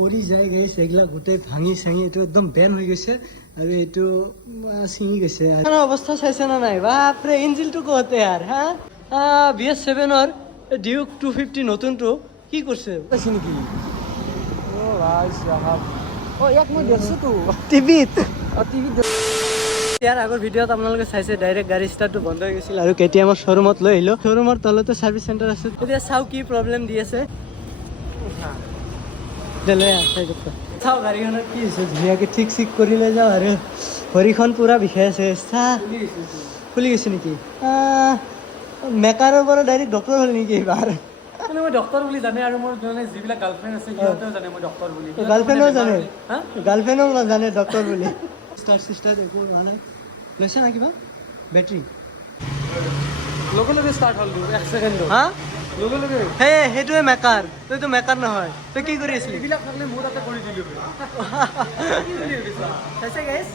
পৰি যায় গাইছ এগলা গোটেই ভাঙি চাঙি এইটো একদম বেন হৈ গৈছে আৰু এইটো ছিঙি গৈছে অৱস্থা চাইছে না নাই বাপৰে ইঞ্জিনটো কওঁতে ইয়াৰ হা BS7-ৰ ডিউক 250 নতুনটো কি কৰিছে পাইছে নেকি ইয়াক মই দেখছোতো টিভিত ইয়াৰ আগৰ ভিডিঅ'ত আপোনালোকে চাইছে ডাইৰেক্ট গাড়ী ষ্টাৰ্টটো বন্ধ হৈ গৈছিল আৰু KTM শ্বৰুমত লৈ আহিলোঁ শ্বৰুমৰ তলতে ছাৰ্ভিচ চেণ্টাৰ আছে এতিয়া চাওঁ কি প্ৰব্লেম দি আছে চাওঁ গাড়ীখনত কি হৈছে ধুনীয়াকৈ ঠিক চিক কৰি লৈ যাওঁ আৰু ভৰিখন পূৰা বিষাই আছে চাহ খুলি গৈছে নেকি মেকাৰৰ পৰা ডাইৰেক্ট ডক্টৰ হ'ল নেকি এইবাৰ মই ডক্টৰ বুলি জানে আৰু মোৰ যিবিলাক গাৰ্লফ্ৰেণ্ড আছে সিহঁতেও জানে মই ডক্টৰ বুলি গাৰ্লফ্ৰেণ্ডেও জানে গাৰ্লফ্ৰেণ্ডেও জানে ডক্টৰ বুলি ষ্টাৰ্ট চিষ্টাৰ্ট একো হোৱা নাই লৈছে না কিবা বেটাৰী লগে লগে ষ্টাৰ্ট হ'ল 1 ছেকেণ্ডত হা লগে লগে হে সেইটোৱে মেকাৰ তইতো মেকাৰ নহয় তই কি কৰি আছিলি এইবিলাক থাকিলে মোৰ তাতে কৰি দিলোঁ চাইছে গাইছ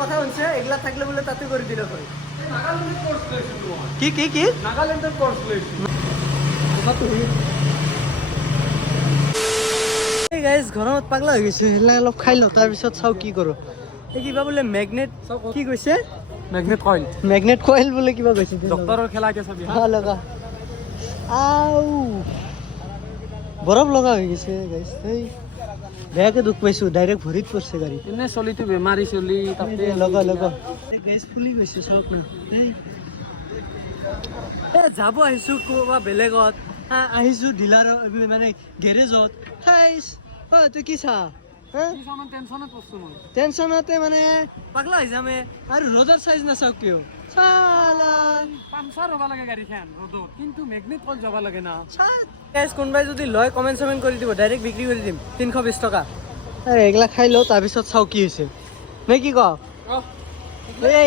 কথা শুনছে এইবিলাক থাকিলে বোলে তাতে কৰি দিলে হয় নাগালেণ্ডৰ কৰ্চ লৈছিলোঁ কি নাগালেণ্ডৰ কৰ্চ লৈছিলোঁ গাইজ গৰমত পাগলা হৈ গৈছে সেইবিলাক অলপ খাই লওঁ তাৰপিছত চাওঁ কি কৰোঁ এই কিবা বোলে মেগনেট কি কৈছে মেগনেট কইল বোলে কিবা কৈছে ডক্টৰৰ খেলা এতিয়া চাবি লগা আউ বৰফ লগা হৈ গৈছে গাইজ এই বেয়াকে দুখ পাইছোঁ ডাইৰেক্ট ভৰিত পৰিছে গাড়ী এনে চলিটো বেমাৰী চলি তাতে লগা গেছ ফুলি গৈছে চাওক না যাব আহিছোঁ ক'ৰবা বেলেগত আহিছোঁ ডিলাৰৰ মানে গেৰেজত তই কি চা টেনচনতে মানে পাগলা হৈ যামে আৰু ৰ'দৰ চাইজ নাচাওক কিয় পামচাৰ হ'ব লাগে গাড়ীখন ৰ'দত কিন্তু মেগনেট কল যাব লাগে না কোনোবাই যদি লয় কমেণ্ট চমেণ্ট কৰি দিব ডাইৰেক্ট বিক্ৰী কৰি দিম 320 টকা এইগিলা খাই লওঁ তাৰপিছত চাওঁ কি হৈছে নে কি ক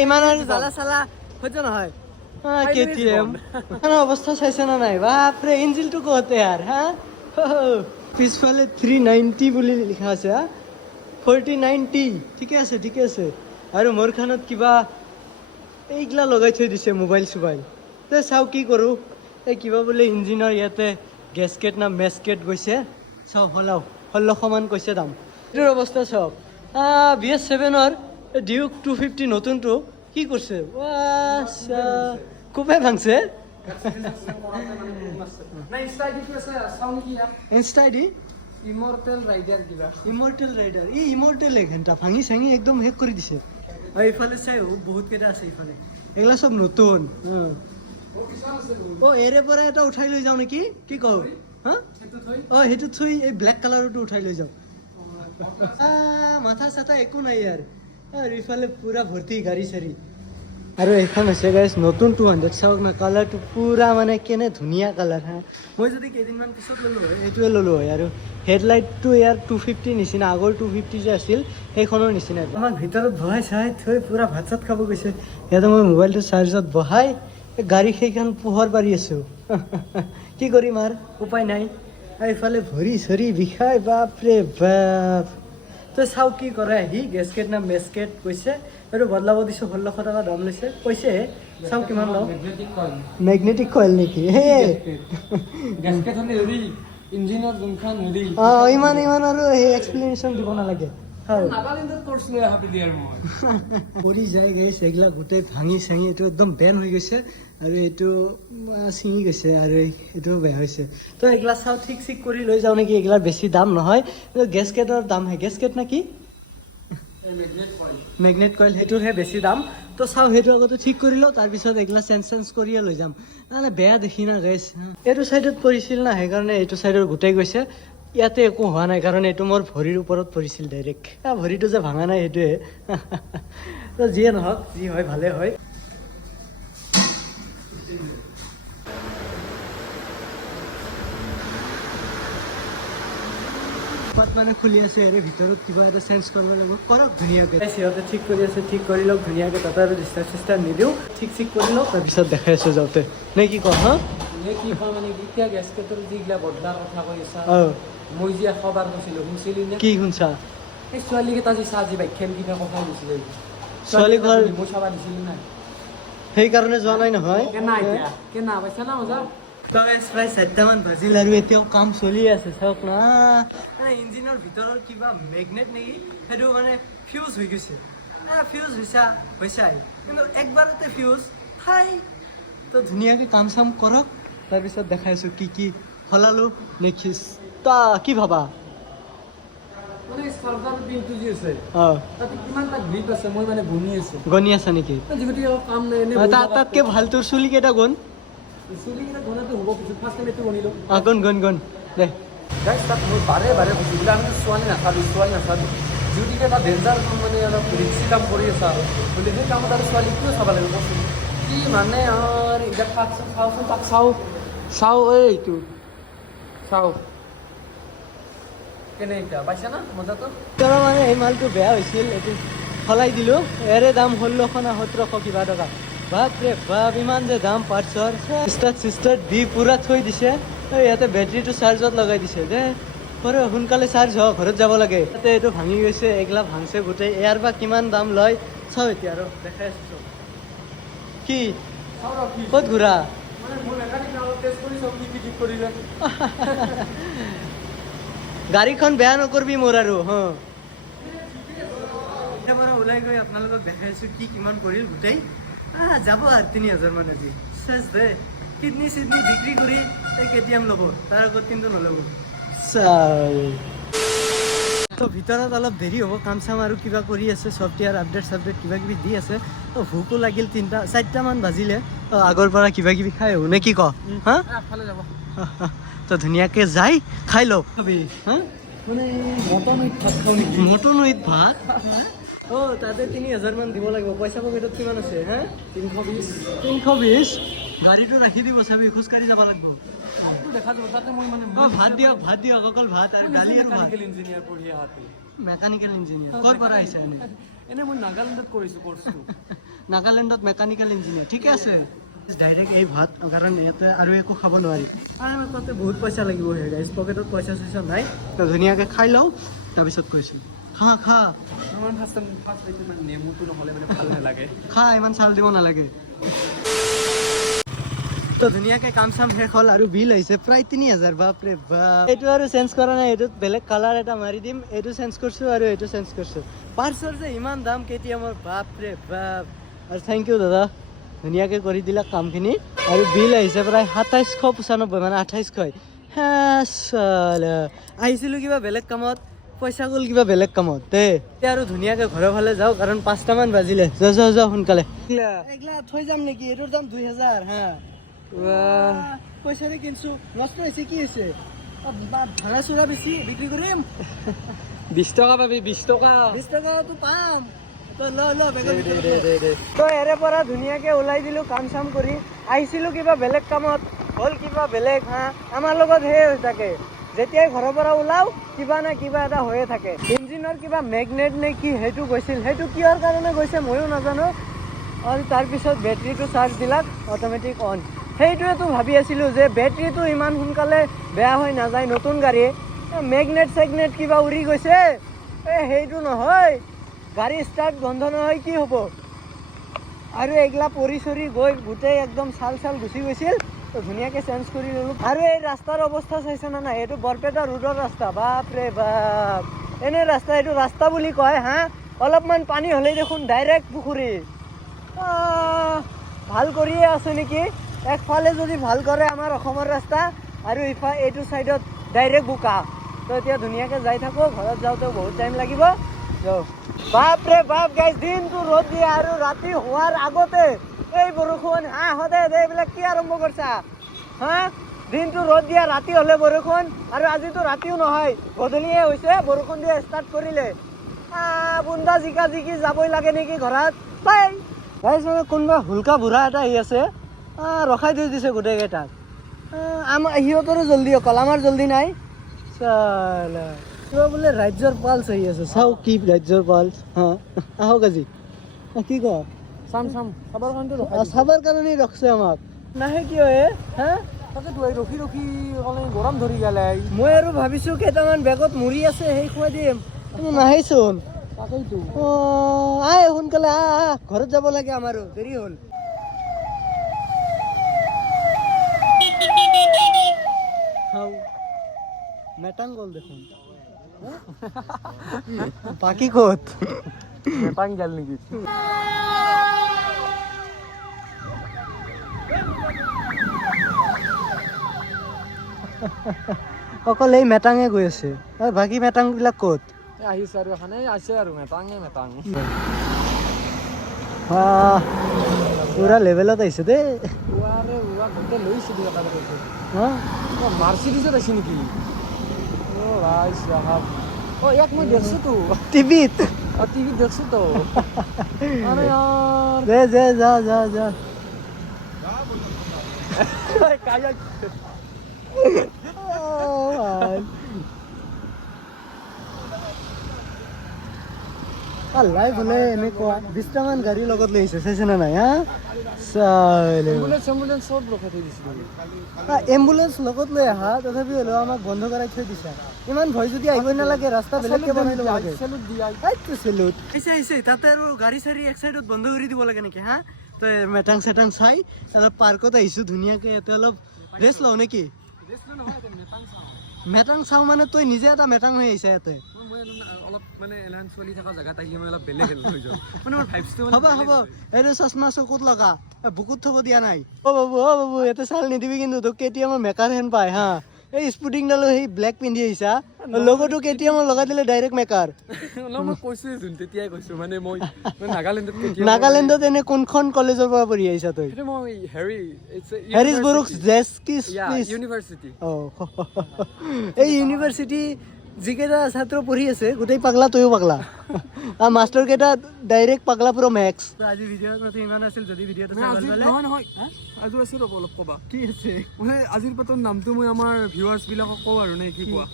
ইমান আৰু জ্বালা চালা সহ্য নহয় KTM অৱস্থা চাইছে না নাই বাপৰে ইঞ্জিনটো কওঁতে ইয়াৰ হা পিছফালে 390 বুলি লিখা আছে 4090 ঠিকে আছে আৰু মোৰখনত কিবা এইগিলা লগাই থৈ দিছে মোবাইল চোবাইল তে চাওঁ কি কৰোঁ এই কিবা বোলে ইঞ্জিনৰ ইয়াতে গেছকেট না মেছকেট গৈছে চাওঁ 1600 মান কৈছে দাম এইটোৰ অৱস্থা চাওক BS7-ৰ ডিউক 250 নতুনটো কি কৰিছে খুবেই ভাঙছে ইনষ্টা আইডি ইমৰ্টেল ৰাইডাৰ কিবা ইমৰ্টেল ঘণ্টা ভাঙি চাঙি একদম শেষ কৰি দিছে এইফালে চাই বহুত কেইটা আছে এইফালে এইগিলা চব নতুন এৰে পৰা এটা উঠাই লৈ যাওঁ নেকি কি কওঁ হা সেইটো থৈ এই ব্লেক কালাৰটো উঠাই লৈ যাওঁ মাথা চাথা একো নাই আৰু ইফালে পুৰা ভৰ্তি গাড়ী চাৰি আৰু এইখন হৈছে গাইছ নতুন 200 চাওক না কালাৰটো পুৰা মানে কেনে ধুনীয়া কালাৰ হা মই যদি কেইদিনমান পিছত ল'লোঁ হয় এইটোৱে ল'লোঁ হয় আৰু হেডলাইটটো ইয়াৰ 250 নিচিনা আগৰ 250 যে আছিল সেইখনৰ নিচিনা আমাক ভিতৰত বহাই চাই থৈ পুৰা ভাত চাত খাব গৈছে ইয়াতে মই মোবাইলটো চাৰ্জত বহাই গাড়ী সেইখন পোহৰ পাৰি আছোঁ কি কৰিম আৰু উপায় নাই এইফালে ভৰি চৰি বিষাই বাপৰে বাপ তই চাওঁ কি কৰে সি গেছকেট না মেছকেট কৈছে এইটো বদলাব দিছোঁ 1600 টকা দাম লৈছে কৈছে চাওঁ কিমান লওঁ মেগনেটিক কইল নেকি ইমান আৰু সেই এক্সপ্লেনেশ্যন দিব নালাগে পৰি যায় গাইছ এইগিলা গোটেই ভাঙি চাঙি এইটো একদম বেন হৈ গৈছে আৰু এইটো ছিঙি গৈছে আৰু এইটো বেয়া হৈছে তো এইগিলা চাওঁ ঠিক চিক কৰি লৈ যাওঁ নেকি এইগিলাৰ বেছি দাম নহয় গেছকেটৰ দামহে গেছকেট নে কি মেগনেট কইল সেইটোৰহে বেছি দাম তো চাওঁ সেইটো আগতে ঠিক কৰি লওঁ তাৰপিছত এইগিলা চেঞ্জ কৰিয়ে লৈ যাম নহ'লে বেয়া দেখি না গাইছ এইটো ছাইডত পৰিছিল না সেইকাৰণে এইটো ছাইডৰ গোটেই গৈছে ইয়াতে একো হোৱা নাই কাৰণ এইটো মোৰ ভৰিৰ ওপৰত পৰিছিল ডাইৰেক্ট ভৰিটো যে ভাঙা নাই সেইটোৱে তো যিয়ে নহওক যি হয় ভালে হয় মানে খুলি আছে ভিতৰত কিবা এটা চেঞ্জ কৰিব লাগিব কৰক ধুনীয়াকৈ সিহঁতে ঠিক কৰি আছে ঠিক কৰি লওক ধুনীয়াকৈ তাতে আৰু ডিষ্টাৰ নিদিওঁ ঠিক কৰি লওক তাৰপিছত দেখাই আছোঁ যাওঁতে নে কি কওঁ হা কি কয় মানে এতিয়া গেছকেটৰ যিগিলা বদলাৰ কথা কৈ আছা মই যি এশবাৰ কৈছিলোঁ শুনিছিলি নে কি শুনছা এই ছোৱালীকেইটা যি চাহ যি বাইকখন কিবা কথা দিছিলে ছোৱালী ঘৰ মই চাবা দিছিলি নাই সেইকাৰণে যোৱা নাই নহয় কেনা এতিয়া কেনা পাইছা না মজা প্ৰায় 4টামান বাজিল আৰু এতিয়াও কাম চলি আছে চাওক না মানে ইঞ্জিনৰ ভিতৰৰ কিবা মেগনেট নেকি সেইটো মানে ফিউজ হৈ গৈছে ফিউজ হৈছাই কিন্তু একবাৰতে ফিউজ তো ধুনীয়াকৈ কাম চাম কৰক তাৰপিছত দেখাইছোঁ কি সলালো নেক্সট তা কি ভাবা মানে চাৰ্জাৰ পিনটো যি আছে অঁ তাতে কিমানটা গ্ৰিপ আছে মই মানে গণি আছো গণি আছা নেকি যিহেতু কাম নাই এনে তাতকে ভাল তোৰ চুলি কেইটা গণ চুলিকেইটা গণাটো হ'ব পিছত ফাৰ্ষ্ট টাইম এইটো গণিলোঁ গণ দে গাইজ তাত মই বাৰে বুজি বোলে আমি ছোৱালী নাচালোঁ যিহেতুকে এটা ডেঞ্জাৰ কাম মানে অলপ ৰিক্সি কাম কৰি আছা বোলে সেই কামত আৰু ছোৱালী কিয় চাব লাগিব কচোন কি মানে আৰু এতিয়া চাওঁচোন তাক চাওঁ এইটো চাওঁ কেনে এতিয়া পাইছা না মজাটো তোৰ মানে এই মালটো বেয়া হৈছিল এইটো সলাই দিলোঁ ইয়াৰে দাম 1600 না 1700 কিবা টকা বাপৰে বাপ ইমান যে দাম পাৰ্টছৰ চিষ্টাৰ দি পূৰা থৈ দিছে ইয়াতে বেটাৰীটো চাৰ্জত লগাই দিছে দে সোনকালে চাৰ্জ হওক ঘৰত যাব লাগে ইয়াতে এইটো ভাঙি গৈছে এইগিলা ভাঙছে গোটেই ইয়াৰ বা কিমান দাম লয় চাওঁ এতিয়া আৰু দেখাই আছোঁ কি ক'ত ঘূৰা মানে মোৰ মেকানিক অলপ টেষ্ট কৰি চাওঁ কি ঠিক কৰিলে গাড়ীখন বেয়া নকৰবি মোৰ আৰু এতিয়া পৰা ওলাই গৈ আপোনালোকক দেখাইছোঁ কিমান পৰিল গোটেই যাব আৰু 3000 মান আজি চেচ দে কিডনী চিডনী বিক্ৰী কৰি KTM ল'ব তাৰ আগত কিন্তু নল'ব তো ভিতৰত অলপ দেৰি হ'ব কাম চাম আৰু কিবা কৰি আছে ছফ্টৱেৰ আপডেট কিবা কিবি দি আছে ভোকো লাগিল 4টামান বাজিলে আগৰ পৰা কিবা কিবি খাই আহোঁ নে কি ক হা আগফালে যাব তো ধুনীয়াকৈ যাই খাই লওক হা মানে মটনৈত ভাত খাওঁ নেকি মটনৈত ভাত তাতে 3000 মান দিব লাগিব পইচা পকেটত কিমান আছে হা 320 গাড়ীটো ৰাখি দিব চাবি খোজকাঢ়ি যাব লাগিব দেখা যাব তাতে মই মানে ভাত দিয়ক অকল ভাত আৰু দালি আৰু ভাত ইঞ্জিনিয়াৰ পঢ়ি আহাতে মেকানিকেল ইঞ্জিনিয়াৰ ক'ৰ পৰা আহিছে এনে মই নাগালেণ্ডত কৰিছোঁ কৰ্চটো নাগালেণ্ডত মেকানিকেল ইঞ্জিনিয়াৰ ঠিকে আছে ডাইৰেক্ট এই ভাত কাৰণ ইয়াতে আৰু একো খাব নোৱাৰি আৰু তাতে বহুত পইচা লাগিব গাইজ পকেটত পইচা চইচা নাই তো ধুনীয়াকৈ খাই লওঁ তাৰপিছত কৈছোঁ খা আমাৰ ফাৰ্ষ্ট এইটো মানে নেমুটো নহ'লে মানে ভাল নালাগে খা ইমান চাল দিব নালাগে তো ধুনীয়াকৈ কাম চাম শেষ হ'ল আৰু বিল আহিছে প্ৰায় 3000 বাপৰে বাপ এইটো আৰু চেঞ্জ কৰা নাই এইটোত বেলেগ কালাৰ এটা মাৰি দিম এইটো চেঞ্জ কৰিছোঁ আৰু এইটো চেঞ্জ কৰিছোঁ পাৰ্চৰ যে ইমান দাম KTMৰ বাপৰে বাপ আৰু থেংক ইউ দাদা ধুনীয়াকৈ কৰি দিলা কামখিনি আৰু বিল আহিছে প্ৰায় 2795 মানে 2800 আহিছিলোঁ কিবা বেলেগ কামত পইচা গ'ল কিবা বেলেগ কামত এতিয়া আৰু ধুনীয়াকৈ ঘৰৰ ফালে যাওঁ কাৰণ 5টামান বাজিলে যোৱা সোনকালে এইগিলা থৈ যাম নেকি এইটোৰ দাম 2000 হা পইচাৰে কিনছোঁ নষ্ট হৈছে কি হৈছে ভাড়া চোৰা বেছি বিক্ৰী কৰিম 20 টকা পাবি 20 টকাটো পাম তো এৰে পৰা ধুনীয়াকৈ ওলাই দিলোঁ কাম চাম কৰি আহিছিলোঁ কিবা বেলেগ কামত হ'ল কিবা বেলেগ আমাৰ লগত সেই হৈ থাকে যেতিয়াই ঘৰৰ পৰা ওলাওঁ কিবা না কিবা এটা হৈয়ে থাকে ইঞ্জিনৰ কিবা মেগনেট নে কি সেইটো গৈছিল সেইটো কিহৰ কাৰণে গৈছে ময়ো নাজানো আৰু তাৰপিছত বেটাৰীটো চাৰ্জ দিলাক অট'মেটিক অন সেইটোৱেতো ভাবি আছিলোঁ যে বেটাৰীটো ইমান সোনকালে বেয়া হৈ নাযায় নতুন গাড়ী মেগনেট চেগনেট কিবা উৰি গৈছে সেইটো নহয় গাড়ী ষ্টাৰ্ট বন্ধ নহয় কি হ'ব আৰু এইগিলা পৰি চৰি গৈ গোটেই একদম চাল গুচি গৈছিল তো ধুনীয়াকৈ চেঞ্জ কৰি ল'লোঁ আৰু এই ৰাস্তাৰ অৱস্থা চাইছে না নাই এইটো বৰপেটা ৰোডৰ ৰাস্তা বাপৰে বাপ এনে ৰাস্তা এইটো ৰাস্তা বুলি কয় অলপমান পানী হ'লেই দেখোন ডাইৰেক্ট পুখুৰী ভাল কৰিয়ে আছে নেকি একফালে যদি ভাল কৰে আমাৰ অসমৰ ৰাস্তা আৰু এইটো ছাইডত ডাইৰেক্ট বোকা তো এতিয়া ধুনীয়াকৈ যাই থাকোঁ ঘৰত যাওঁতেও বহুত টাইম লাগিব বাপৰে বাপ গাইজ দিনটো ৰ'দ দিয়ে আৰু ৰাতি হোৱাৰ আগতে এই বৰষুণ সদায় এইবিলাক কি আৰম্ভ কৰিছা দিনটো ৰ'দ দিয়া ৰাতি হ'লে বৰষুণ আৰু আজিতো ৰাতিও নহয় গধূলিয়ে হৈছে বৰষুণ দিয়া ষ্টাৰ্ট কৰিলে বুন্দা জিকি যাবই লাগে নেকি ঘৰত গাইজ মানে কোনোবা হুলকা বুঢ়া এটা আহি আছে ৰখাই থৈ দিছে গোটেইকেইটাক সিহঁতৰো জল্দি অকল আমাৰ জল্দি নাই চালা কিবা বোলে ৰাজ্যৰ পালচ আহি আছে চাওঁ কি ৰাজ্যৰ পালচ আহক আজি কি ক চাম চাবৰ কাৰণেই ৰখছে আমাক নাহে কিয় তাকেতো ৰখি গৰম ধৰি গ'লে মই আৰু ভাবিছোঁ কেইটামান বেগত মুড়ি আছে সেই খুৱাই দিম নাহেচোন তাকেইতো সোনকালে ঘৰত যাব লাগে আমাৰো দেৰি হ'ল চাও মেটাং গ'ল দেখোন বাকী ক'ত মেটাং গেল নেকি অকল এই মেটাঙে গৈ আছে বাকী মেটাংবিলাক ক'ত আহিছে আৰু এখানে আছে আৰু মেটাঙে মেটাং পুৰা লেভেলত আহিছে দেই উৱাৰে উৱা গোটেই লৈছে দিয়ক হা মাৰ্চিডিজত আছে নেকি অ' ভাই সাহাব অ' ইয়াক মই দেখছোঁতো টিভিত টিভিত দেখছোঁতো আৰে यार দে দে যা যা যা কায়া লাইভ হ'লে এনেকুৱা 20টামান গাড়ী লগত লৈ আহিছে চাইছেনে নাই হা চাইলে এম্বুলেন্স চব ৰখাই থৈ দিছিলোঁ এম্বুলেন্স লগত লৈ আহা তথাপি হ'লেও আমাক বন্ধ কৰাই থৈ দিছা ইমান ভয় যদি আহিবই নালাগে ৰাস্তা বেলেগকে বনাই ল'ব লাগে চেলুট আহিছে তাতে আৰু গাড়ী চাড়ী এক চাইডত বন্ধ কৰি দিব লাগে নেকি হা তই মেটাং চেটাং চাই অলপ পাৰ্কত আহিছোঁ ধুনীয়াকৈ ইয়াতে অলপ ৰেষ্ট লওঁ নেকি মেটাং চাওঁ মানে তই নিজে এটা মেটাং হৈ আহিছা ইয়াতে অলপ মানে এলান চলি থকা জেগাত আহিলে মই অলপ বেলেগ হৈ যাওঁ মানে মোৰ ভাইবছটো হ'ব হ'ব এইটো চশমা চকুত লগা বুকুত থ'ব দিয়া নাই অ' বাবু ইয়াতে চাল নিদিবি কিন্তু তোক কেটিএমৰ মেকাৰ হেন পায় হা এই স্পুটিংডালো সেই ব্লেক পিন্ধি আহিছা লগতো কেটিএমৰ লগাই দিলে ডাইৰেক্ট মেকাৰ মই কৈছোঁচোন তেতিয়াই কৈছোঁ মানে মই নাগালেণ্ডত নাগালেণ্ডত এনে কোনখন কলেজৰ পৰা পঢ়ি আহিছা তই মই হেৰিছবৰুক জেছকিছ ইউনিভাৰ্চিটি এই ইউনিভাৰ্চিটি যিকেইটা ছাত্ৰ পঢ়ি আছে গোটেই পাগলা তয়ো পাগলা আৰু মাষ্টাৰ কেইটা ডাইৰেক্ট পাগলা পুৰা মেক্স আজি ভিডিঅ'ত ইমান আছিল যদি ভিডিঅ'টো নহয় আজি আছে ৰ'ব অলপ ক'বা কি আছে মই আজিৰ পাতৰ নামটো মই আমাৰ ভিউৱাৰ্ছবিলাকক কওঁ আৰু নে কি কোৱা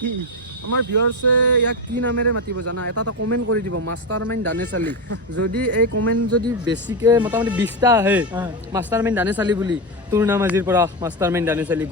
আমাৰ ভিউৱাৰ্ছে ইয়াক কি নামেৰে মাতিব জানা এটা কমেণ্ট কৰি দিব মাষ্টাৰ মাইণ্ড দানে চালি যদি এই কমেণ্ট যদি বেছিকৈ মোটামুটি 20টা আহে মাষ্টাৰ মাইণ্ড দানে চালি বুলি তোৰ নাম আজিৰ পৰা মাষ্টাৰ মাইণ্ড দানে চালি